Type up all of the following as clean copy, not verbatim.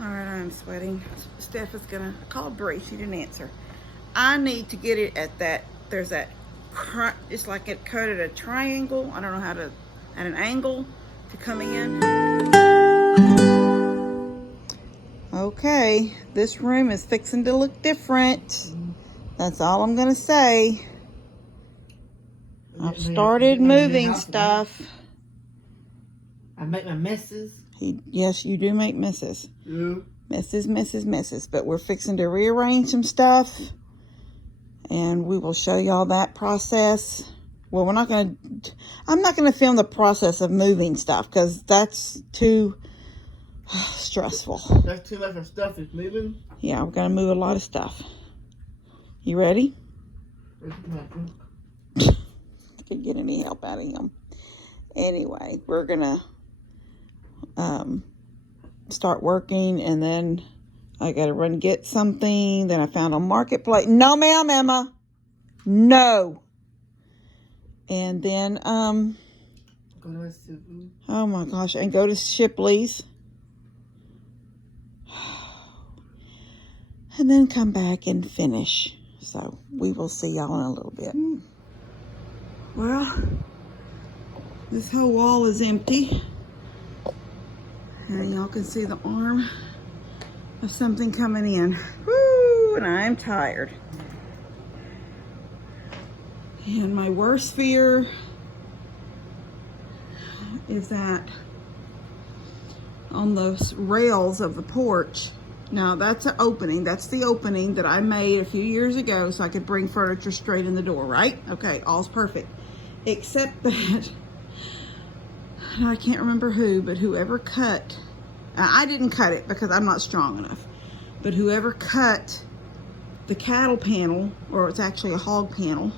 All right, I'm sweating. Steph is gonna call Bree. She didn't answer. I need to get it at that. There's that. It's like it cut at a triangle. I don't know how to at an angle to come in. Okay, this room is fixing to look different. That's all I'm gonna say. I've started moving stuff. I make my messes. Yes, you do make messes. Yeah. Messes. But we're fixing to rearrange some stuff. And we will show y'all that process. Well, I'm not going to film the process of moving stuff because that's too stressful. That's too much of stuff is moving? Yeah, we're going to move a lot of stuff. You ready? Can't get any help out of him. Anyway, we're going to start working, and then I got to run get something that I found on Marketplace. No, ma'am, Emma. No. And then, oh my gosh, and go to Shipley's. And then come back and finish. So we will see y'all in a little bit. Well, this whole wall is empty. And y'all can see the arm of something coming in. Woo, and I'm tired. And my worst fear is that on those rails of the porch, now that's an opening. That's the opening that I made a few years ago so I could bring furniture straight in the door, right? Okay, all's perfect. Except that, I can't remember who, but whoever cut, I didn't cut it because I'm not strong enough, but whoever cut the cattle panel, or it's actually a hog panel,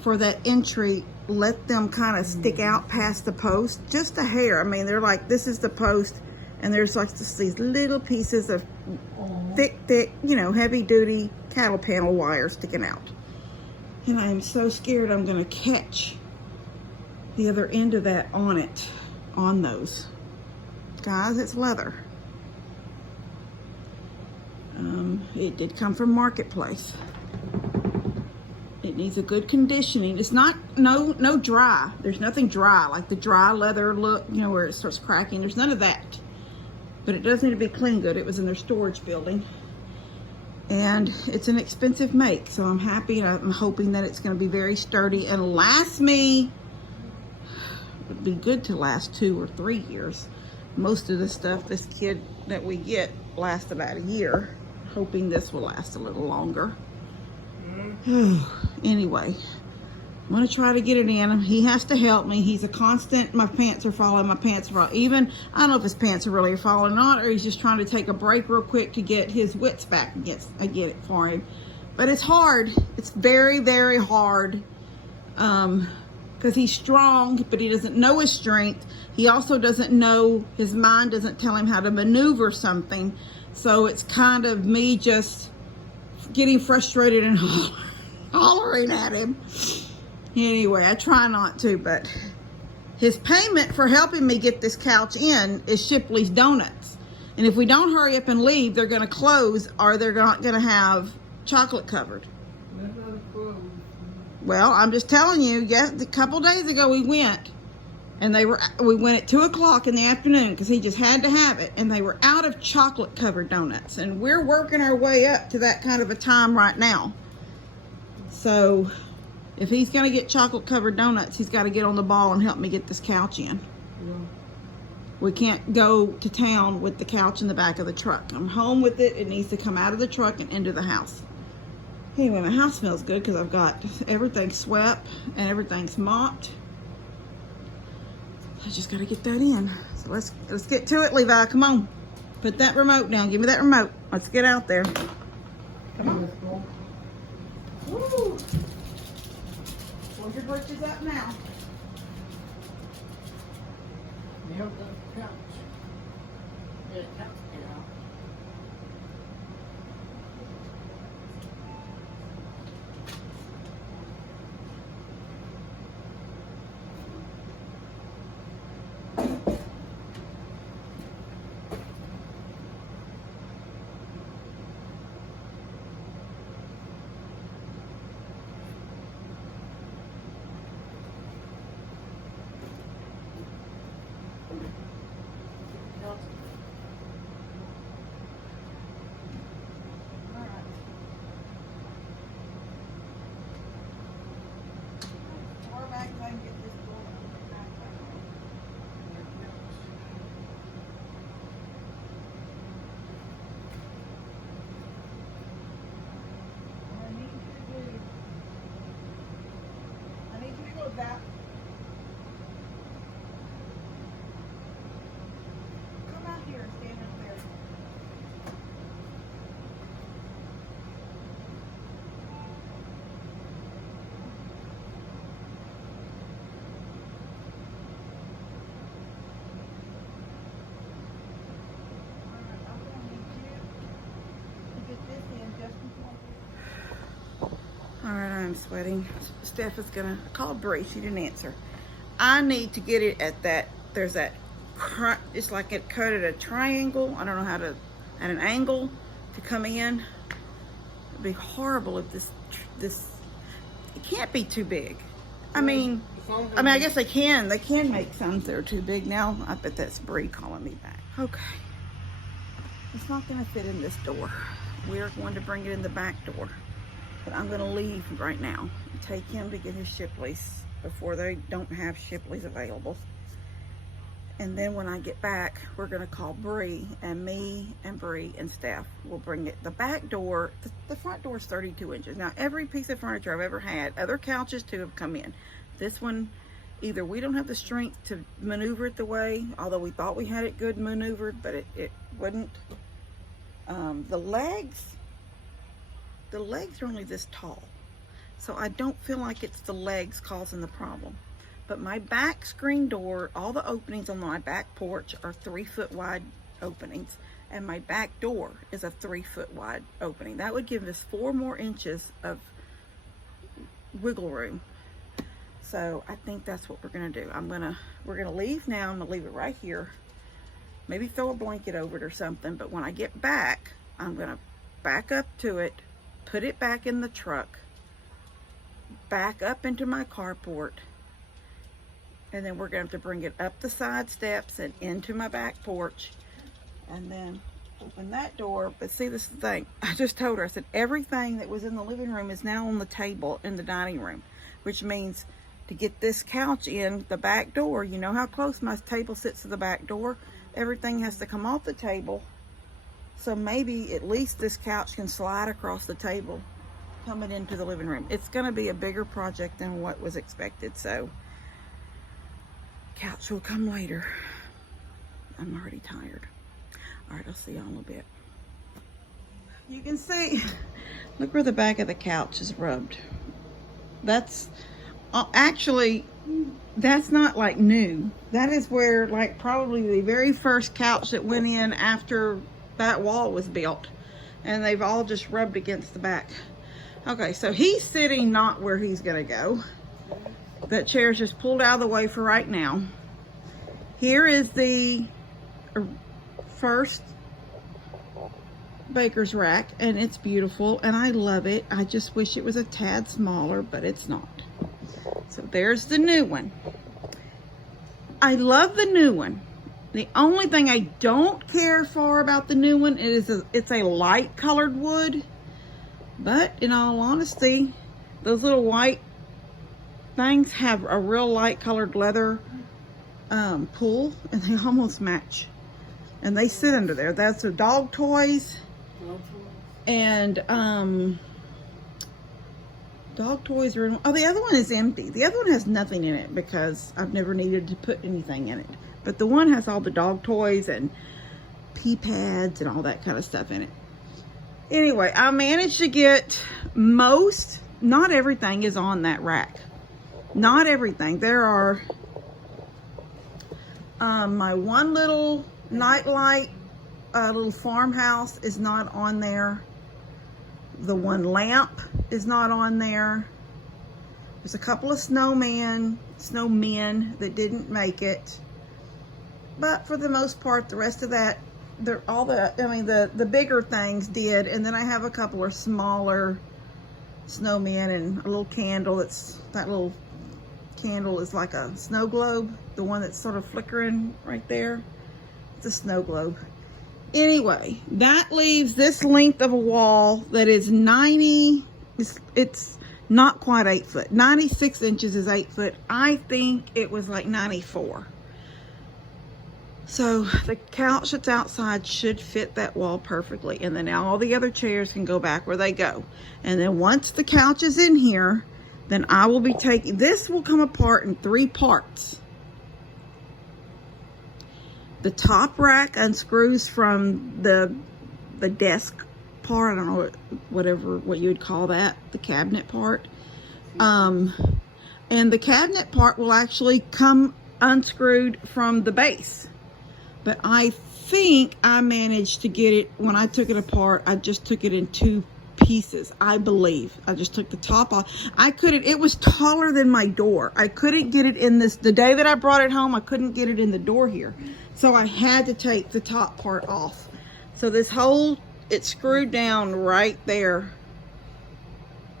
for that entry, let them kind of stick out past the post, just a hair. I mean, they're like, this is the post, and there's like just these little pieces of thick, you know, heavy duty cattle panel wire sticking out. And I'm so scared I'm gonna catch the other end of that on those. Guys, it's leather. It did come from Marketplace. It needs a good conditioning. It's not, no dry. There's nothing dry, like the dry leather look, you know, where it starts cracking. There's none of that. But it does need to be clean good. It was in their storage building. And it's an expensive make, so I'm happy and I'm hoping that it's going to be very sturdy and last me. It would be good to last 2 or 3 years. Most of the stuff this kid that we get lasts about a year. Hoping this will last a little longer. Anyway, I'm going to try to get it in. He has to help me. He's a constant, my pants are falling, even, I don't know if his pants are really falling or not, or he's just trying to take a break real quick to get his wits back. I get it for him. But it's hard. It's very, very hard. Because he's strong, but he doesn't know his strength. He also doesn't know, his mind doesn't tell him how to maneuver something. So it's kind of me just getting frustrated and hollering at him. Anyway, I try not to, but his payment for helping me get this couch in is Shipley's Donuts. And if we don't hurry up and leave, they're going to close, or they're not going to have chocolate covered. Well, I'm just telling you, yes, a couple days ago we went, and we went at 2 o'clock in the afternoon because he just had to have it, and they were out of chocolate covered donuts, and we're working our way up to that kind of a time right now. So if he's going to get chocolate covered donuts, he's got to get on the ball and help me get this couch in. Yeah. We can't go to town with the couch in the back of the truck. I'm home with it. It needs to come out of the truck and into the house. Anyway, my house smells good because I've got everything swept and everything's mopped. I just got to get that in. So let's get to it, Levi. Come on. Put that remote down. Give me that remote. Let's get out there. Come on. Woo! Well, your britches up now. Couch. Yeah, couch. sweating. Steph is gonna call Bree. She didn't answer. I need to get it at that. There's that. It's like it cut at a triangle. I don't know how to, at an angle to come in. It'd be horrible if this. It can't be too big. I mean, I guess they can. They can make some that are too big now. I bet that's Bree calling me back. Okay. It's not gonna fit in this door. We're going to bring it in the back door. But I'm gonna leave right now and take him to get his Shipleys before they don't have Shipleys available. And then when I get back, we're gonna call Bree, and me and Bree and Steph will bring it. The back door, the front door is 32 inches. Now, every piece of furniture I've ever had, other couches too have come in. This one, either we don't have the strength to maneuver it the way, although we thought we had it good maneuvered, but it wouldn't. The legs are only this tall, so I don't feel like it's the legs causing the problem. But my back screen door, all the openings on my back porch are 3 foot wide openings, and my back door is a 3 foot wide opening. That would give us 4 more inches of wiggle room. So I think that's what we're gonna do. We're gonna leave now. I'm gonna leave it right here. Maybe throw a blanket over it or something, but when I get back, I'm gonna back up to it, put it back in the truck, back up into my carport, and then we're gonna have to bring it up the side steps and into my back porch, and then open that door. But see, this is the thing. I just told her, I said, everything that was in the living room is now on the table in the dining room, which means to get this couch in the back door, you know how close my table sits to the back door? Everything has to come off the table. So maybe at least this couch can slide across the table coming into the living room. It's gonna be a bigger project than what was expected, so couch will come later. I'm already tired. All right, I'll see y'all in a little bit. You can see, look where the back of the couch is rubbed. That's actually, that's not like new. That is where, like, probably the very first couch that went in after that wall was built, and they've all just rubbed against the back. Okay, so he's sitting not where he's gonna go. That chair's just pulled out of the way for right now. Here is the first baker's rack, and it's beautiful, and I love it. I just wish it was a tad smaller, but it's not. So there's the new one. I love the new one. The only thing I don't care for about the new one is it's a light colored wood, but in all honesty, those little white things have a real light colored leather pull, and they almost match, and they sit under there. That's their dog toys, and dog toys are in, oh, the other one is empty. The other one has nothing in it because I've never needed to put anything in it, but the one has all the dog toys and pee pads and all that kind of stuff in it. Anyway, I managed to get most, not everything is on that rack. Not everything. There are my one little nightlight little farmhouse is not on there. The one lamp is not on there. There's a couple of snowmen that didn't make it, but for the most part, the rest of that, they're all the bigger things did. And then I have a couple of smaller snowmen and a little candle. That little candle is like a snow globe, the one that's sort of flickering right there. It's a snow globe. Anyway, that leaves this length of a wall that is 90, it's not quite 8 foot. 96 inches is 8 foot. I think it was like 94. So the couch that's outside should fit that wall perfectly. And then now all the other chairs can go back where they go. And then once the couch is in here, then I will be taking, this will come apart in 3 parts. The top rack unscrews from the desk part. I don't know what you would call that, the cabinet part. And the cabinet part will actually come unscrewed from the base. But I think I managed to get it, when I took it apart, I just took it in 2 pieces, I believe. I just took the top off. I couldn't, it was taller than my door. I couldn't get it in this, the day that I brought it home, I couldn't get it in the door here. So I had to take the top part off. So this whole, it's screwed down right there.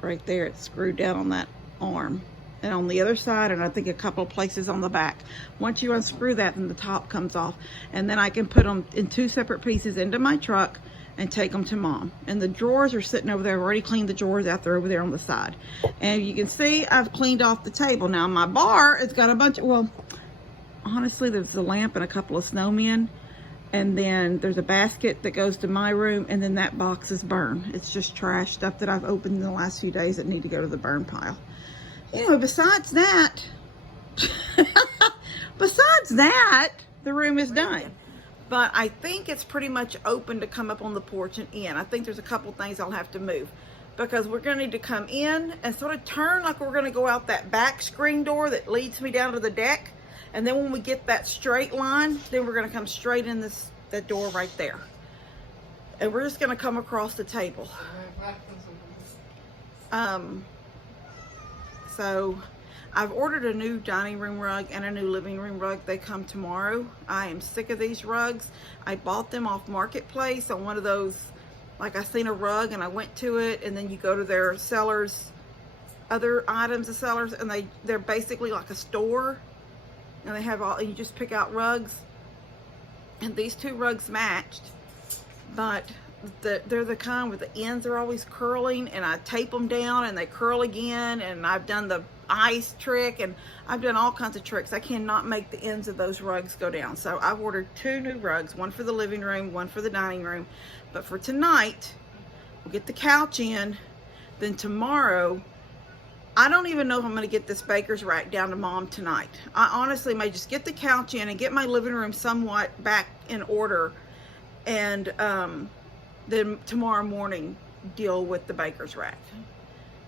Right there, it's screwed down on that arm. And on the other side, and I think a couple of places on the back. Once you unscrew that, then the top comes off. And then I can put them in 2 separate pieces into my truck and take them to Mom. And the drawers are sitting over there. I've already cleaned the drawers out there over there on the side. And you can see I've cleaned off the table. Now my bar, it's got a bunch of, well, honestly, there's a lamp and a couple of snowmen. And then there's a basket that goes to my room, and then that box is burned. It's just trash, stuff that I've opened in the last few days that need to go to the burn pile. Anyway, besides that, the room is done. But I think it's pretty much open to come up on the porch and in. I think there's a couple things I'll have to move, because we're going to need to come in and sort of turn like we're going to go out that back screen door that leads me down to the deck. And then when we get that straight line, then we're going to come straight in that door right there. And we're just going to come across the table. So I've ordered a new dining room rug and a new living room rug. They come tomorrow. I am sick of these rugs. I bought them off Marketplace on one of those, like I seen a rug and I went to it, and then you go to their sellers, other items of sellers, and they're basically like a store. And they have all, you just pick out rugs. And these 2 rugs matched, but they're the kind where the ends are always curling, and I tape them down and they curl again. And I've done the ice trick, and I've done all kinds of tricks. I cannot make the ends of those rugs go down. So I've ordered 2 new rugs, one for the living room, one for the dining room. But for tonight, we'll get the couch in. Then tomorrow, I don't even know if I'm going to get this baker's rack down to Mom tonight. I honestly may just get the couch in and get my living room somewhat back in order, and then tomorrow morning deal with the baker's rack.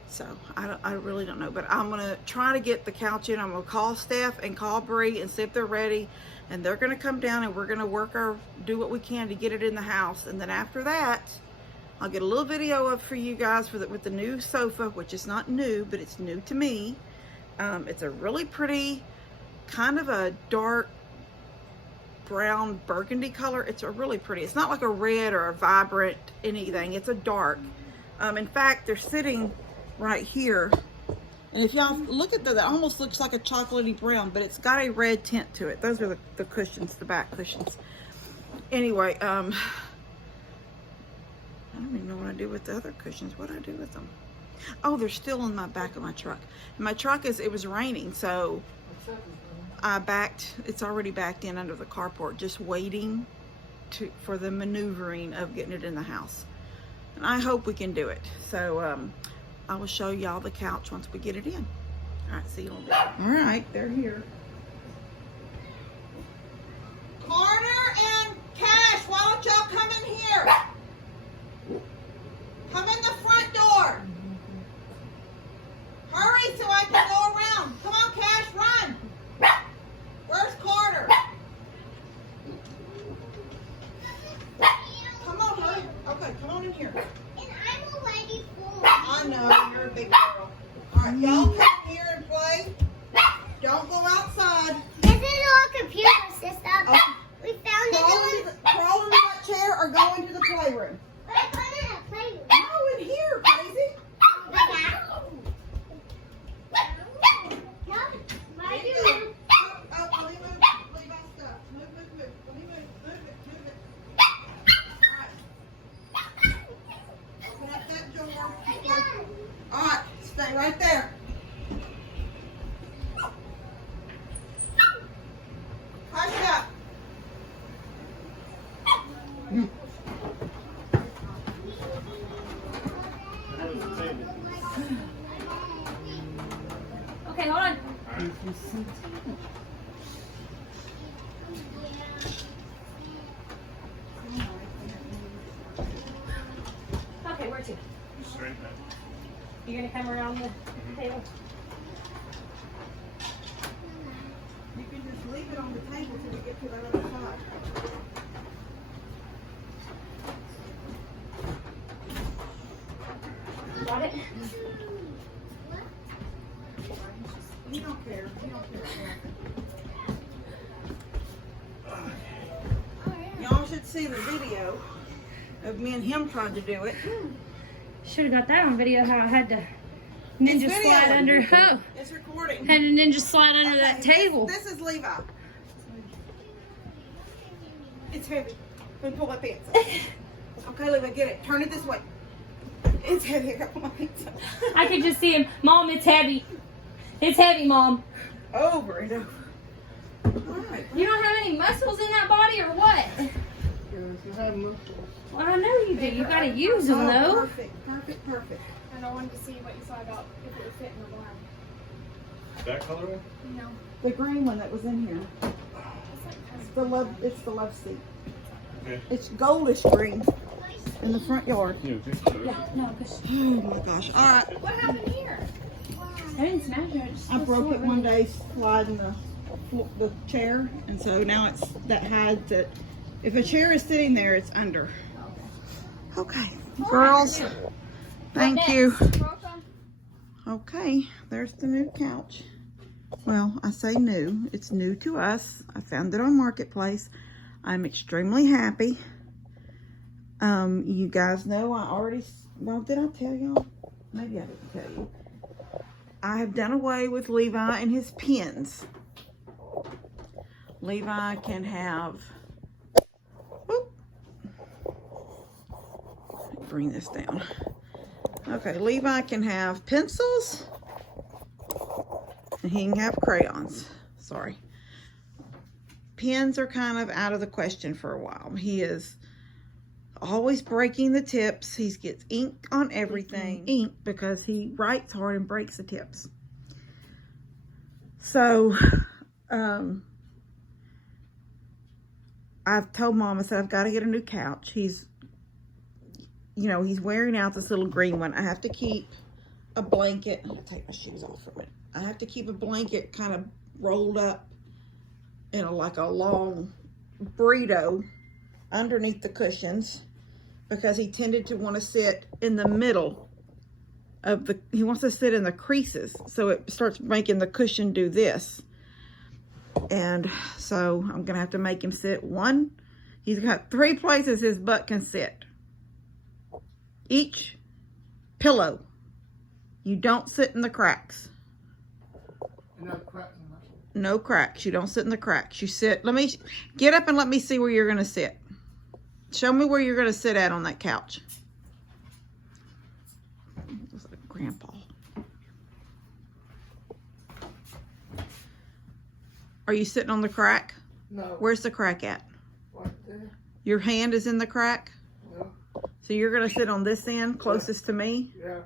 So I really don't know, but I'm going to try to get the couch in. I'm going to call Steph and call Bree and see if they're ready, and they're going to come down and we're going to do what we can to get it in the house. And then after that, I'll get a little video up for you guys with the new sofa, which is not new, but it's new to me. It's a really pretty, kind of a dark brown burgundy color. It's a really pretty. It's not like a red or a vibrant anything. It's a dark. In fact, they're sitting right here. And if y'all look at that almost looks like a chocolatey brown, but it's got a red tint to it. Those are the cushions, the back cushions. Anyway, I don't even know what I do with the other cushions. What do I do with them? Oh, they're still in my back of my truck. And my truck it was raining, so it's already backed in under the carport, just waiting for the maneuvering of getting it in the house. And I hope we can do it. So I will show y'all the couch once we get it in. All right, see you in a little bit. All right, they're here. Carter and Cash, why don't y'all come in here? Come in the front door. Hurry so I can go around. Come on, Cash, run. Where's Carter? Come on, hurry. Okay, come on in here. And I'm already full. I know, you're a big girl. All right, y'all come here and play. Don't go outside. This is our computer system. Okay. We found it. Crawl into that chair or go into the playroom. But I couldn't have played with it. No, in here, crazy. No. Why do you? Oh, let me move my stuff. Move. Let me move it. All right. Open up that door. All right, stay right there. Hush it up. Okay, hold on. Okay, where to? Straight back. You're gonna come around the table? You can just leave it on the table till we get to the other side. Got it? You don't care. You don't care. Y'all should see the video of me and him trying to do it. Should have got that on video. How I had to ninja It's slide video. under. Oh, It's recording. had to ninja slide under that Okay, table. This is Levi. It's heavy. Let me pull my pants up. Okay, Levi, get it. Turn it this way. It's heavy. I got to pull my pants up. I could just see him. Mom, it's heavy. It's heavy, Mom. Over and over. All right. You don't have any muscles in that body or what? Yes, you have muscles. Well, I know you do. You gotta use them Oh, though. perfect, perfect, perfect. And I wanted to see what you saw about if it would fit in the barn. That colorway? No. The green one that was in here. It's like kind It's the love. It's the love seat. Okay. It's goldish green in the front yard. You think so? Yeah, no, because Oh my gosh! All right, what happened here? I didn't smash it. Just I broke it one day sliding the chair, and so now it's that hides it. If a chair is sitting there, it's under. Okay, girls. Thank you. Welcome. Okay, there's the new couch. Well, I say new. It's new to us. I found it on Marketplace. I'm extremely happy. You guys know I already, well, did I tell y'all? Maybe I didn't tell you. I have done away with Levi and his pins. Levi can have, whoop. Let me bring this down. Okay, Levi can have pencils and he can have crayons. Sorry. Pens are kind of out of the question for a while. He is always breaking the tips. He gets ink on everything. Ink because he writes hard and breaks the tips. So, I've told Mom, I said, I've got to get a new couch. He's wearing out this little green one. I have to keep a blanket. I'm going to take my shoes off for a minute. I have to keep a blanket kind of rolled up in like a long burrito underneath the cushions because he tended to want to sit in the middle of he wants to sit in the creases. So it starts making the cushion do this. And so I'm going to have to make him sit one. He's got 3 places his butt can sit. Each pillow. You don't sit in the cracks. No cracks in that. No cracks. You don't sit in the cracks. You sit. Let me get up and let me see where you're going to sit. Show me where you're going to sit at on that couch. Looks like Grandpa. Are you sitting on the crack? No. Where's the crack at? Right there. Your hand is in the crack? No. So you're going to sit on this end closest to me? Yeah.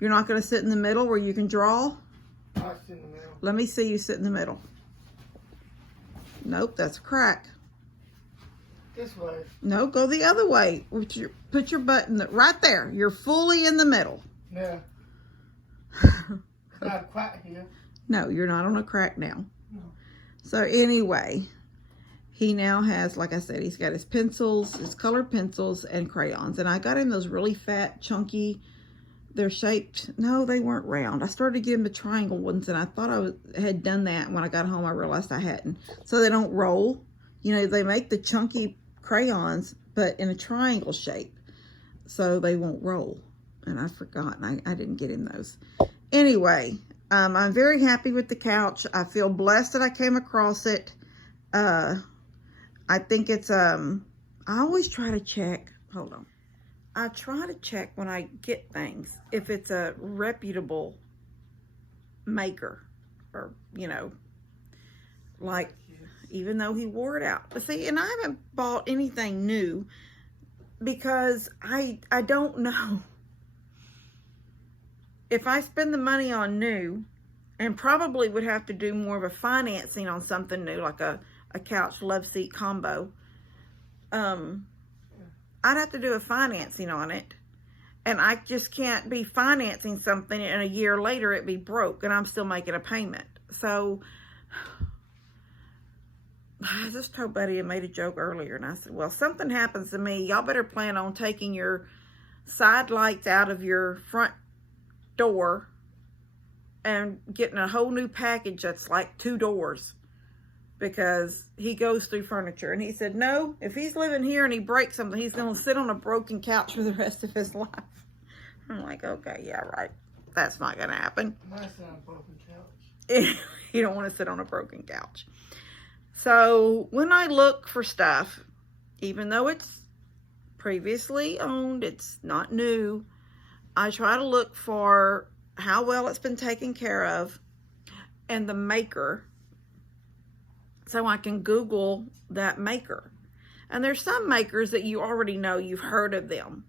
You're not going to sit in the middle where you can draw? I see in the middle. Let me see you sit in the middle. Nope, that's a crack. This way. No, go the other way. Put your butt in right there. You're fully in the middle. Yeah. Not a crack here. No, you're not on a crack now. No. So anyway, he now has, like I said, he's got his pencils, his colored pencils and crayons. And I got him those really fat, chunky, they're shaped, no, they weren't round. I started getting the triangle ones and I thought I had done that. When I got home, I realized I hadn't. So they don't roll. You know, they make the chunky crayons, but in a triangle shape. So they won't roll. And I forgot, and I didn't get in those. Anyway, I'm very happy with the couch. I feel blessed that I came across it. I think it's, I always try to check, hold on. I try to check when I get things if it's a reputable maker or, you know, like, even though he wore it out. But see, and I haven't bought anything new because I don't know. If I spend the money on new, and probably would have to do more of a financing on something new, like a couch love seat combo, I'd have to do a financing on it. And I just can't be financing something and a year later it be broke and I'm still making a payment. So I just told Buddy, I made a joke earlier and I said, well, something happens to me, y'all better plan on taking your side lights out of your front door and getting a whole new package that's like 2 doors, because he goes through furniture. And he said, no, if he's living here and he breaks something, he's going to sit on a broken couch for the rest of his life. I'm like, okay, yeah, right. That's not going to happen. That's not a broken couch. You don't want to sit on a broken couch. So when I look for stuff, even though it's previously owned, it's not new, I try to look for how well it's been taken care of and the maker, so I can Google that maker. And there's some makers that you already know, you've heard of them.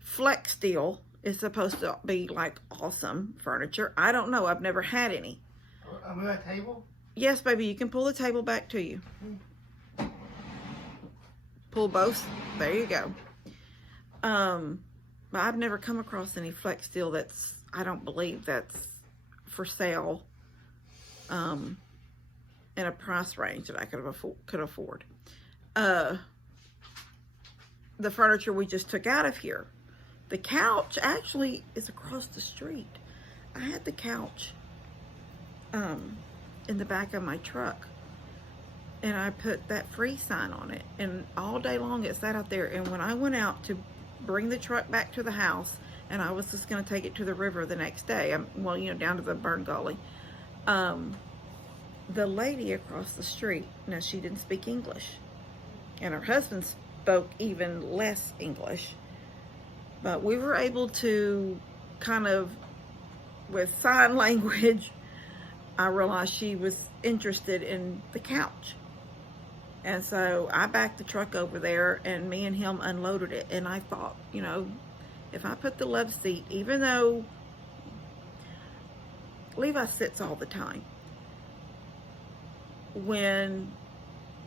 Flex Steel is supposed to be like awesome furniture. I don't know, I've never had any. A move that table? Yes, baby, you can pull the table back to you. Pull both. There you go. But I've never come across any Flex Steel that's, I don't believe that's for sale in a price range that I could afford. The furniture we just took out of here, the couch actually is across the street. I had the couch in the back of my truck, and I put that free sign on it, and all day long it sat out there. And when I went out to bring the truck back to the house, and I was just going to take it to the river the next day, well, you know, down to the burn gully, the lady across the street, now she didn't speak English, and her husband spoke even less English, but we were able to kind of, with sign language, I realized she was interested in the couch. And so I backed the truck over there, and me and him unloaded it. And I thought, you know, if I put the love seat, even though Levi sits all the time, when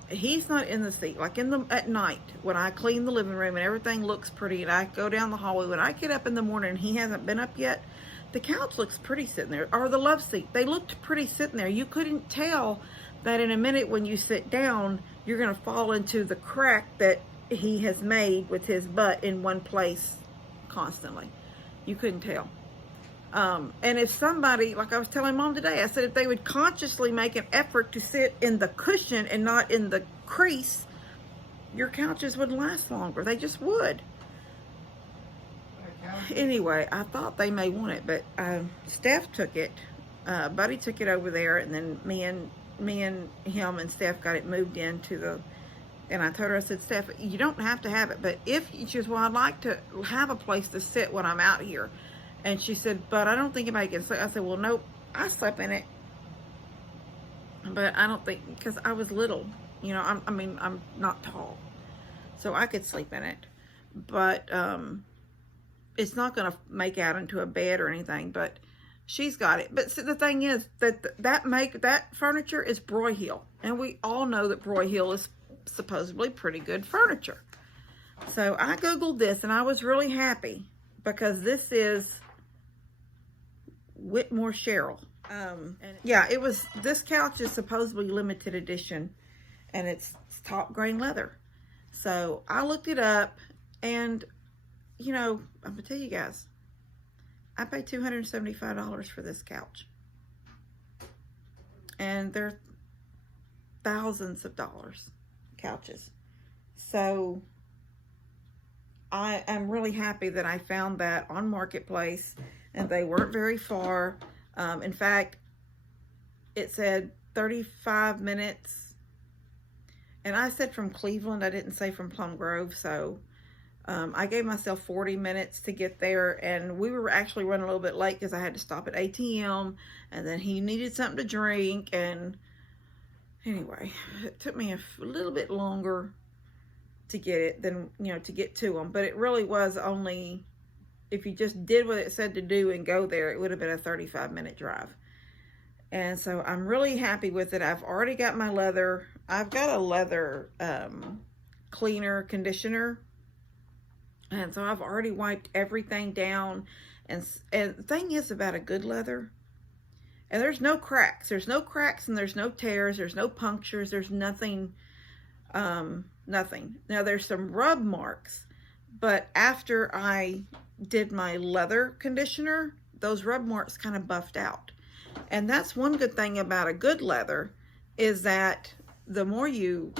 he's not in the seat, like at night, when I clean the living room and everything looks pretty, and I go down the hallway, when I get up in the morning and he hasn't been up yet, the couch looks pretty sitting there, or the love seat. They looked pretty sitting there. You couldn't tell that in a minute when you sit down, you're going to fall into the crack that he has made with his butt in one place constantly. You couldn't tell. And if somebody, like I was telling Mom today, I said if they would consciously make an effort to sit in the cushion and not in the crease, your couches would last longer. They just would. Anyway, I thought they may want it, but Steph took it. Buddy took it over there, and then me and him and Steph got it moved into the, and I told her, I said, Steph, you don't have to have it, but if she says, well, I'd like to have a place to sit when I'm out here. And she said, but I don't think anybody can sleep. I said, well, nope, I slept in it, but I don't think, because I was little, you know, I'm not tall, so I could sleep in it, but it's not going to make out into a bed or anything, but she's got it. But see, the thing is that furniture is Broyhill, and we all know that Broyhill is supposedly pretty good furniture. So I Googled this, and I was really happy, because this is Whitmore Sherrill. And yeah, this couch is supposedly limited edition, and it's top grain leather. So I looked it up, and you know, I'm gonna tell you guys, I paid $275 for this couch, and they're thousands of dollars couches. So I am really happy that I found that on Marketplace, and they weren't very far. In fact, it said 35 minutes, and I said from Cleveland, I didn't say from Plum Grove, so I gave myself 40 minutes to get there, and we were actually running a little bit late because I had to stop at ATM, and then he needed something to drink, and anyway, it took me a little bit longer to get it than, you know, to get to them, but it really was only, if you just did what it said to do and go there, it would have been a 35-minute drive. And so I'm really happy with it. I've already got my leather. I've got a leather cleaner, conditioner. And so I've already wiped everything down. And the thing is about a good leather, and there's no cracks. There's no cracks, and there's no tears. There's no punctures. There's nothing, nothing. Now there's some rub marks, But after I did my leather conditioner, those rub marks kind of buffed out. And that's one good thing about a good leather, is that the more you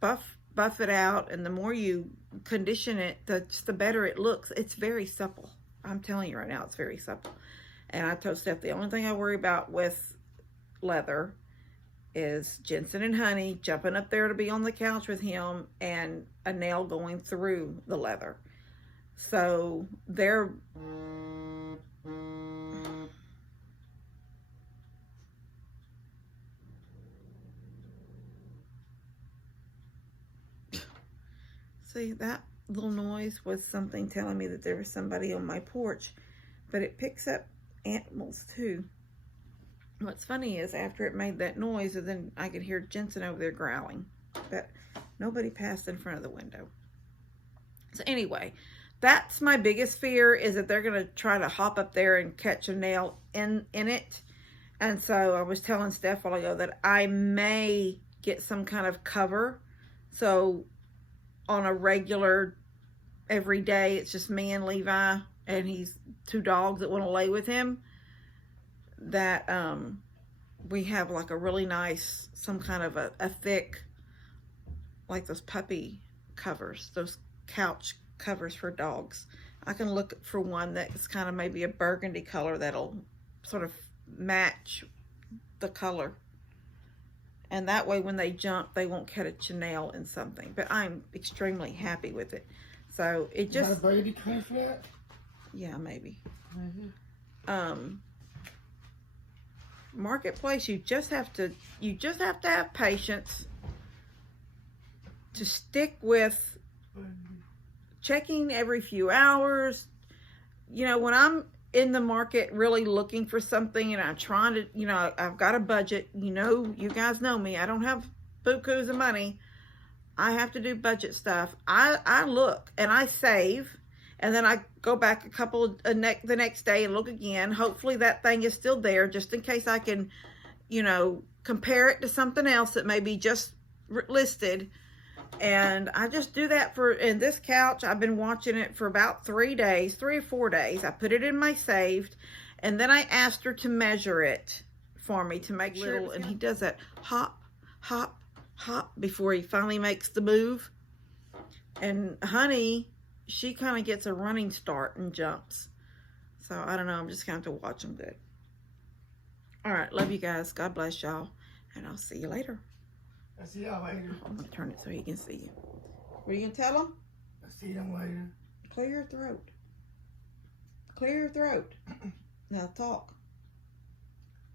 buff it out and the more you condition it, the better it looks. It's very supple. I'm telling you right now, it's very supple. And I told Steph, the only thing I worry about with leather is Jensen and Honey jumping up there to be on the couch with him and a nail going through the leather. So they're see, that little noise was something telling me that there was somebody on my porch, but it picks up animals too. What's funny is after it made that noise, and then I could hear Jensen over there growling, but nobody passed in front of the window. So anyway, that's my biggest fear, is that they're going to try to hop up there and catch a nail in it. And so I was telling Steph a while ago that I may get some kind of cover. So on a regular, every day, it's just me and Levi, and he's 2 dogs that want to lay with him, that we have like a really nice, some kind of a thick, like those puppy covers, those couch covers for dogs. I can look for one that's kind of maybe a burgundy color that'll sort of match the color. And that way when they jump, they won't catch a nail in something. But I'm extremely happy with it. So it just... Is that a baby cream for that? Yeah, maybe. Marketplace, you just have to have patience to stick with checking every few hours. You know, when I'm in the market really looking for something and I'm trying to, you know, I've got a budget, you know, you guys know me, I don't have bukus of money. I have to do budget stuff. I look and I save, and then I go back the next day and look again. Hopefully that thing is still there, just in case I can, you know, compare it to something else that may be just listed. And I just do that in this couch. I've been watching it for about 3 or 4 days. I put it in my saved, and then I asked her to measure it for me to make sure. And he does that hop, hop, hop before he finally makes the move. And Honey, she kind of gets a running start and jumps. So I don't know. I'm just going to have to watch them good. All right. Love you guys. God bless y'all. And I'll see you later. I'll see y'all later. I'm going to turn it so he can see you. What are you going to tell him? I'll see them later. Clear your throat. Clear your throat. Now talk.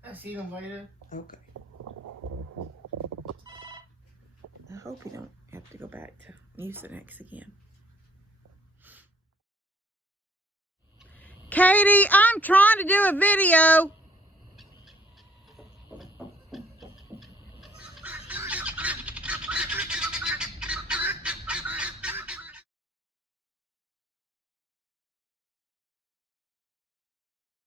I'll see them later. Okay. I hope you don't have to go back to Mucinex again. Katie, I'm trying to do a video.